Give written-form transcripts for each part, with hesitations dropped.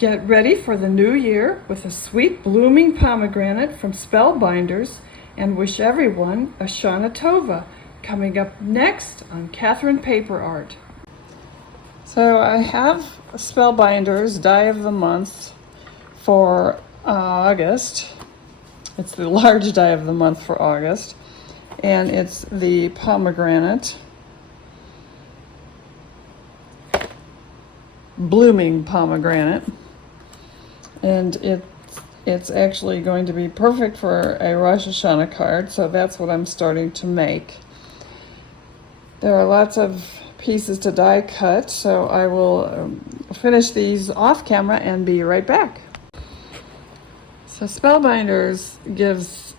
Get ready for the new year with a sweet blooming pomegranate from Spellbinders, and wish everyone a Shana Tova, coming up next on Catherine PaperArt. So I have Spellbinders Die of the Month for August. It's the large die of the month for August, and it's the pomegranate, blooming pomegranate, and it's actually going to be perfect for a Rosh Hashanah card, so that's what I'm starting to make. There are lots of pieces to die cut, so I will finish these off camera and be right back. So Spellbinders gives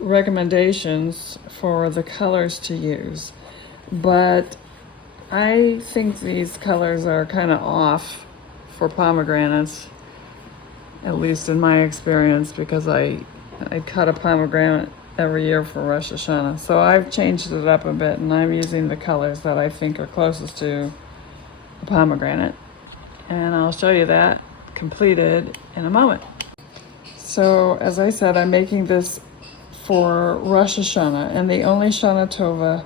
recommendations for the colors to use, but I think these colors are kind of off for pomegranates, at least in my experience, because I cut a pomegranate every year for Rosh Hashanah. So I've changed it up a bit, and I'm using the colors that I think are closest to a pomegranate. And I'll show you that completed in a moment. So as I said, I'm making this for Rosh Hashanah, and the only Shana Tova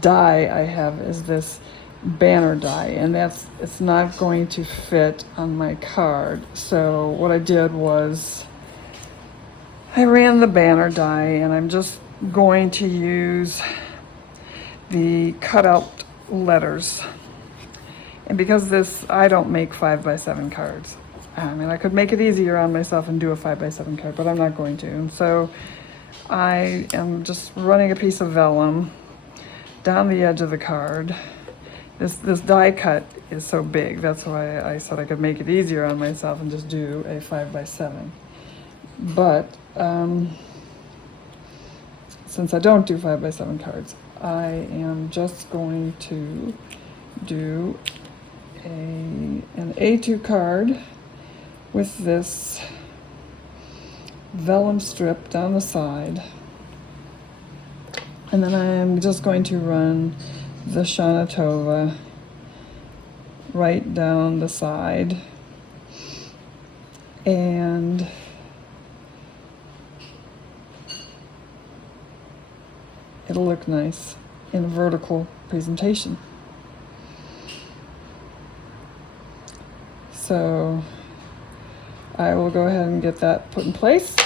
die I have is this banner die, and it's not going to fit on my card. So what I did was I ran the banner die, and I'm just going to use the cutout letters. And because I don't make 5x7 cards. I mean, I could make it easier on myself and do a 5x7 card, but I'm not going to. And so I am just running a piece of vellum down the edge of the card. This die cut is so big, that's why I said I could make it easier on myself and just do a 5x7. But since I don't do 5x7 cards, I am just going to do an A2 card with this vellum strip down the side, and then I'm just going to run the Shana Tova right down the side, and it'll look nice in a vertical presentation. So I will go ahead and get that put in place.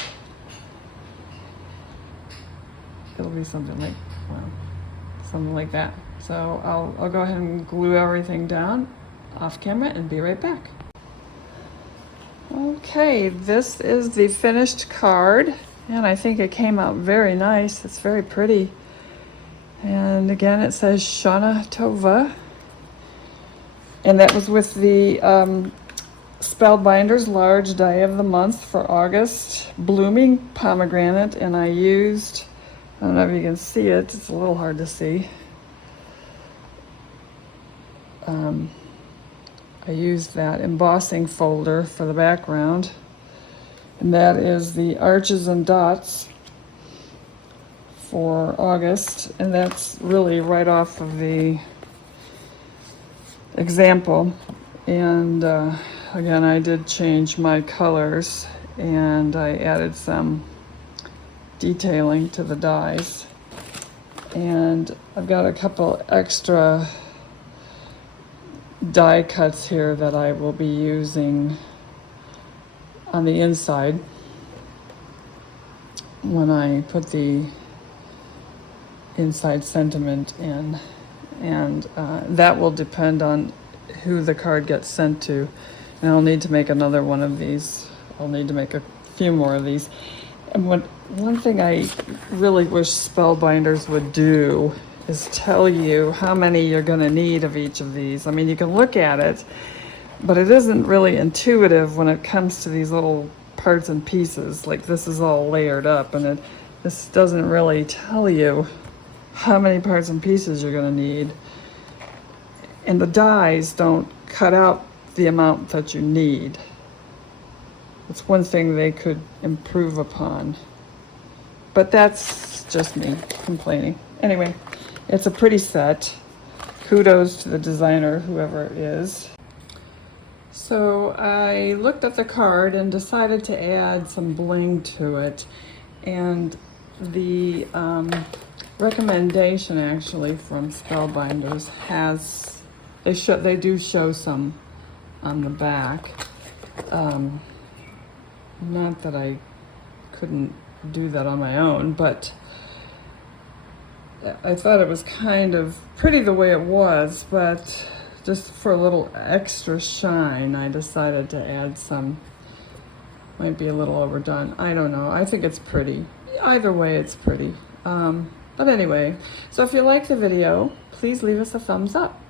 It'll be something like that. So I'll go ahead and glue everything down off camera and be right back. Okay, this is the finished card, and I think it came out very nice. It's very pretty. And again, it says Shana Tova, and that was with the Spellbinders large die of the month for August, blooming pomegranate, and I used, I don't know if you can see it, it's a little hard to see. I used that embossing folder for the background, and that is the arches and dots for August, and that's really right off of the example. And again, I did change my colors, and I added some detailing to the dies, and I've got a couple extra die cuts here that I will be using on the inside when I put the inside sentiment in, and that will depend on who the card gets sent to. And I'll need to make another one of these. I'll need to make a few more of these. And one thing I really wish Spellbinders would do is tell you how many you're going to need of each of these. I mean, you can look at it, but it isn't really intuitive when it comes to these little parts and pieces. Like, this is all layered up, and this doesn't really tell you how many parts and pieces you're going to need. And the dies don't cut out the amount that you need. It's one thing they could improve upon. But that's just me complaining. Anyway, it's a pretty set. Kudos to the designer, whoever it is. So I looked at the card and decided to add some bling to it, and the recommendation actually from Spellbinders has, they do show some on the back. Not that I couldn't do that on my own, but I thought it was kind of pretty the way it was, but just for a little extra shine, I decided to add some. Might be a little overdone. I don't know. I think it's pretty. Either way, it's pretty. But anyway, so if you like the video, please leave us a thumbs up.